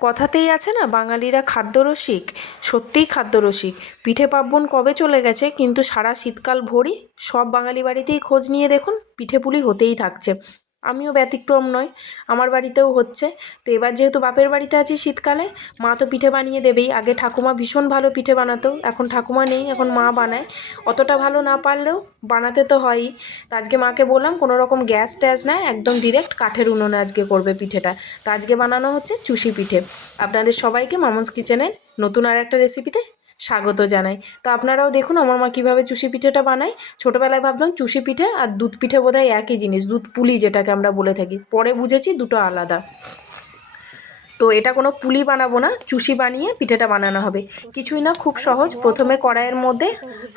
কথাতেই আছে না, বাঙালিরা খাদ্যরসিক, সত্যিই খাদ্যরসিক। পিঠে পার্বণ কবে চলে গেছে, কিন্তু সারা শীতকাল ভরি সব বাঙালি বাড়িতেই খোঁজ নিয়ে দেখুন পিঠে পুলি হতেই থাকছে। আমিও ব্যতিক্রম নই, আমার বাড়িতেও হচ্ছে। তো এবার যেহেতু বাপের বাড়িতে আছি শীতকালে, মা তো পিঠে বানিয়ে দেবেই। আগে ঠাকুমা ভীষণ ভালো পিঠে বানাতো, এখন ঠাকুমা নেই, এখন মা বানায়। অতটা ভালো না পারলেও বানাতে তো হয়ই। তো আজকে মাকে বললাম, কোনো রকম গ্যাস ট্যাস না একদম ডিরেক্ট কাঠের উনুনে আজকে করবে পিঠেটা। তো আজকে বানানো হচ্ছে চুষি পিঠে। আপনাদের সবাইকে মামন্স কিচেনের নতুন আর একটা রেসিপিতে স্বাগত জানাই। তো আপনারাও দেখুন আমার মা কীভাবে চুষি পিঠেটা বানায়। ছোটোবেলায় ভাবতাম চুষি পিঠে আর দুধ পিঠে বোধহয় একই জিনিস, দুধ পুলি যেটাকে আমরা বলে থাকি। পরে বুঝেছি দুটো আলাদা। তো এটা কোনো পুলি বানাবো না, চুষি বানিয়ে পিঠেটা বানানো হবে। কিছুই না, খুব সহজ। প্রথমে কড়াইয়ের মধ্যে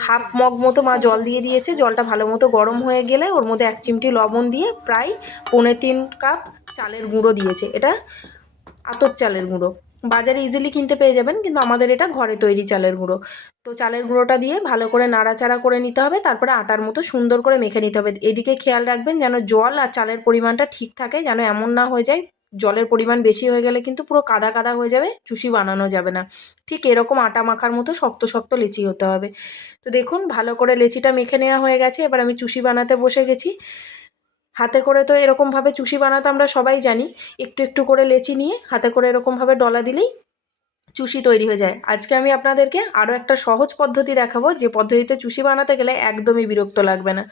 হাফ মগ মতো মা জল দিয়ে দিয়েছে। জলটা ভালো মতো গরম হয়ে গেলে ওর মধ্যে এক চিমটি লবণ দিয়ে প্রায় পৌনে তিন কাপ চালের গুঁড়ো দিয়েছে। এটা আতর চালের গুঁড়ো। বাজারে ইজিলি কিনতে পেয়ে যাবেন, কিন্তু আমাদের এটা ঘরে তৈরি চালের গুঁড়ো। তো চালের গুঁড়োটা দিয়ে ভালো করে নাড়াচাড়া করে নিতে হবে, তারপরে আটার মতো সুন্দর করে মেখে নিতে হবে। এদিকে খেয়াল রাখবেন যেন জল আর চালের পরিমাণটা ঠিক থাকে, যেন এমন না হয়ে যায়, জলের পরিমাণ বেশি হয়ে গেলে কিন্তু পুরো কাদা কাদা হয়ে যাবে, চুষি বানানো যাবে না। ঠিক এরকম আটা মাখার মতো শক্ত শক্ত লেচি হতে হবে। তো দেখুন, ভালো করে লেচিটা মেখে নেওয়া হয়ে গেছে, এবার আমি চুষি বানাতে বসে গেছি। হাতে করে তো এরকমভাবে চুষি বানাতে আমরা সবাই জানি। একটু একটু করে লেচি নিয়ে হাতে করে এরকমভাবে ডলা দিলেই চুষি তৈরি হয়ে যায়। আজকে আমি আপনাদেরকে আরও একটা সহজ পদ্ধতি দেখাবো, যে পদ্ধতিতে চুষি বানাতে গেলে একদমই বিরক্ত লাগবে না।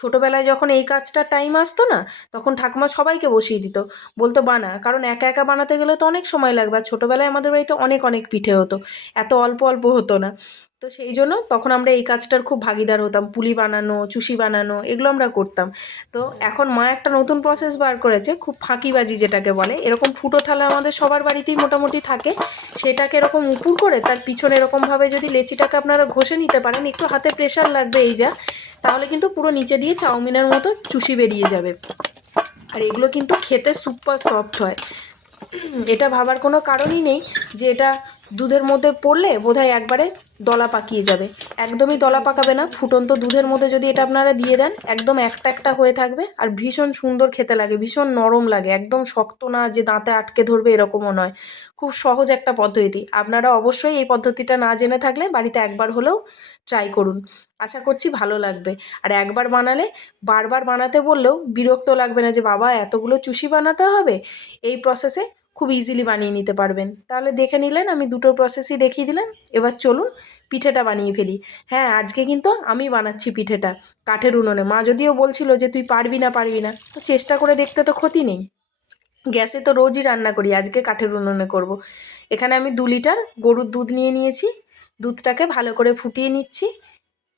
ছোটোবেলায় যখন এই কাজটার টাইম আসতো না, তখন ঠাকুমা সবাইকে বসিয়ে দিত, বলতো, বানা। কারণ একা একা বানাতে গেলে তো অনেক সময় লাগবে, আর ছোটোবেলায় আমাদের বাড়িতে অনেক অনেক পিঠে হতো, এত অল্প অল্প হতো না। তো সেই জন্য তখন আমরা এই কাজটার খুব ভাগিদার হতাম। পুলি বানানো চুষি বানানো এগুলো আমরা করতাম। তো এখন মা একটা নতুন প্রসেস বার করেছে খুব ফাঁকিবাজি যেটাকে বলে। এরকম ফুটো থালা আমাদের সবার বাড়িতেই মোটামুটি থাকে। সেটাকে এরকম উপুর করে তার পিছনে এরকমভাবে যদি লেচিটাকে আপনারা ঘষে নিতে পারেন একটু হাতে প্রেশার লাগবে এই যা তাহলে কিন্তু পুরো নিচে দিয়ে চাউমিনের মতো চুষি বেরিয়ে যাবে। আর এগুলো কিন্তু খেতে সুপার সফট হয়। এটা ভাবার কোনো কারণই নেই যে এটা দুধের মধ্যে পড়লে বোধহয় একবারে দলা পাকিয়ে যাবে। একদমই দলা পাকাবে না। ফুটন্ত দুধের মধ্যে যদি এটা আপনারা দিয়ে দেন, একদম একটা একটা হয়ে থাকবে আর ভীষণ সুন্দর খেতে লাগে, ভীষণ নরম লাগে, একদম শক্ত না যে দাঁতে আটকে ধরবে এরকমও নয়। খুব সহজ একটা পদ্ধতি। আপনারা অবশ্যই এই পদ্ধতিটা না জেনে থাকলে বাড়িতে একবার হলেও ট্রাই করুন। আশা করছি ভালো লাগবে। আর একবার বানালে, বারবার বানাতে বললেও বিরক্ত লাগবে না যে, বাবা, এতগুলো চুষি বানাতে হবে? এই প্রসেসে খুব ইজিলি বানিয়ে নিতে পারবেন। তাহলে দেখে নিলেন, আমি দুটো প্রসেসই দেখিয়ে দিলেন। এবার চলুন পিঠেটা বানিয়ে ফেলি। হ্যাঁ আজকে কিন্তু আমি বানাচ্ছি পিঠেটা কাঠের উনুনে। মা যদিও বলছিল যে, তুই পারবি না পারবি না। তো চেষ্টা করে দেখতে তো ক্ষতি নেই। গ্যাসে তো রোজই রান্না করি, আজকে কাঠের উনুনে করব। এখানে আমি দু লিটার গরুর দুধ নিয়ে নিয়েছি। দুধটাকে ভালো করে ফুটিয়ে নিচ্ছি।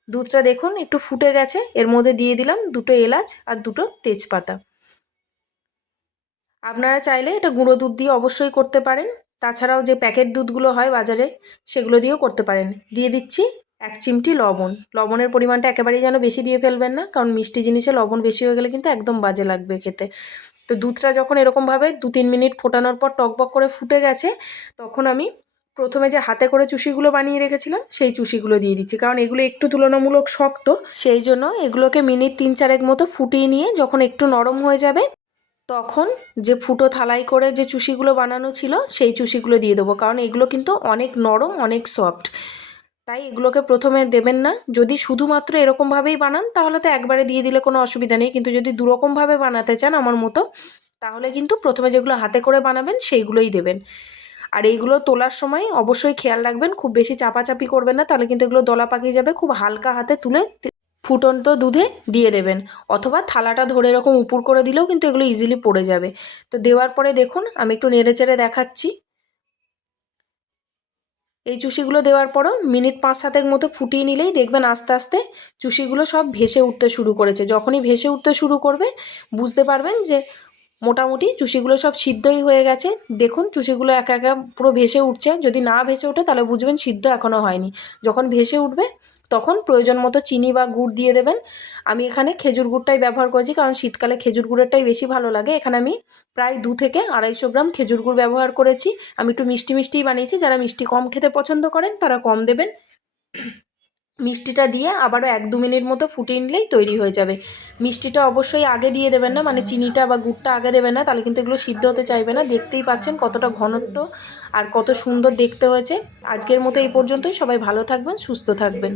দুধটা দেখুন, একটু ফুটে গেছে। এর মধ্যে দিয়ে দিলাম দুটো এলাচ আর দুটো তেজপাতা। আপনারা চাইলে এটা গুঁড়ো দুধ দিয়ে অবশ্যই করতে পারেন। তাছাড়াও যে প্যাকেট দুধগুলো হয় বাজারে, সেগুলো দিয়েও করতে পারেন। দিয়ে দিচ্ছি এক চিমটি লবণ। লবণের পরিমাণটা একেবারেই যেন বেশি দিয়ে ফেলবেন না, কারণ মিষ্টি জিনিসে লবণ বেশি হয়ে গেলে কিন্তু একদম বাজে লাগবে খেতে। তো দুধটা যখন এরকমভাবে দু তিন মিনিট ফোটানোর পর টকবক করে ফুটে গেছে, তখন আমি প্রথমে যে হাতে করে চুষিগুলো বানিয়ে রেখেছিলাম, সেই চুষিগুলো দিয়ে দিচ্ছি। কারণ এগুলো একটু তুলনামূলক শক্ত, সেই জন্য এগুলোকে মিনিট তিন চারেক মতো ফুটিয়ে নিয়ে যখন একটু নরম হয়ে যাবে তখন যে ফুটো থালাই করে যে চুষিগুলো বানানো ছিল, সেই চুষিগুলো দিয়ে দেবো। কারণ এগুলো কিন্তু অনেক নরম, অনেক সফট তাই এগুলোকে প্রথমে দেবেন না। যদি শুধুমাত্র এরকমভাবেই বানান, তাহলে তো একবারে দিয়ে দিলে কোনো অসুবিধা নেই। কিন্তু যদি দুরকমভাবে বানাতে চান আমার মতো, তাহলে কিন্তু প্রথমে যেগুলো হাতে করে বানাবেন, সেইগুলোই দেবেন। আর এইগুলো তোলার সময় অবশ্যই খেয়াল রাখবেন। খুব বেশি চাপাচাপি করবেন না, তাহলে কিন্তু এগুলো দলা পাকিয়ে যাবে। খুব হালকা হাতে তুলে ফুটন্ত দুধে দিয়ে দেবেন। অথবা থালাটা ধরে এরকম উপুর করে দিলেও কিন্তু এগুলো ইজিলি পড়ে যাবে। তো দেওয়ার পরে দেখুন, আমি একটু নেড়ে চেড়ে দেখাচ্ছি। এই চুষিগুলো দেওয়ার পরও মিনিট পাঁচ সাতেক মতো ফুটিয়ে নিলেই দেখবেন আস্তে আস্তে চুষিগুলো সব ভেসে উঠতে শুরু করেছে। যখনই ভেসে উঠতে শুরু করবে, বুঝতে পারবেন যে মোটামুটি চুষিগুলো সব সিদ্ধই হয়ে গেছে। দেখুন, চুষিগুলো একা একা পুরো ভেসে উঠছে। যদি না ভেসে ওঠে, তাহলে বুঝবেন সিদ্ধ এখনও হয়নি। যখন ভেসে উঠবে, তখন প্রয়োজন মতো চিনি বা গুড় দিয়ে দেবেন। আমি এখানে খেজুর গুড়টাই ব্যবহার করেছি, কারণ শীতকালে খেজুর গুড়েরটাই বেশি ভালো লাগে। এখানে আমি প্রায় দু থেকে আড়াইশো গ্রাম খেজুর গুড় ব্যবহার করেছি। আমি একটু মিষ্টি মিষ্টিই বানিয়েছি। যারা মিষ্টি কম খেতে পছন্দ করেন, তারা কম দেবেন। মিষ্টিটা দিয়ে আবারও এক দু মিনিট মতো ফুটিয়ে নিলেই তৈরি হয়ে যাবে। মিষ্টিটা অবশ্যই আগে দিয়ে দেবেন না মানে চিনিটা বা গুড়টা আগে দেবেন না, তাহলে কিন্তু এগুলো সিদ্ধ হতে চাইবে না। দেখতেই পাচ্ছেন কতটা ঘনত্ব আর কত সুন্দর দেখতে হয়েছে। আজকের মতো এই পর্যন্তই। সবাই ভালো থাকবেন, সুস্থ থাকবেন।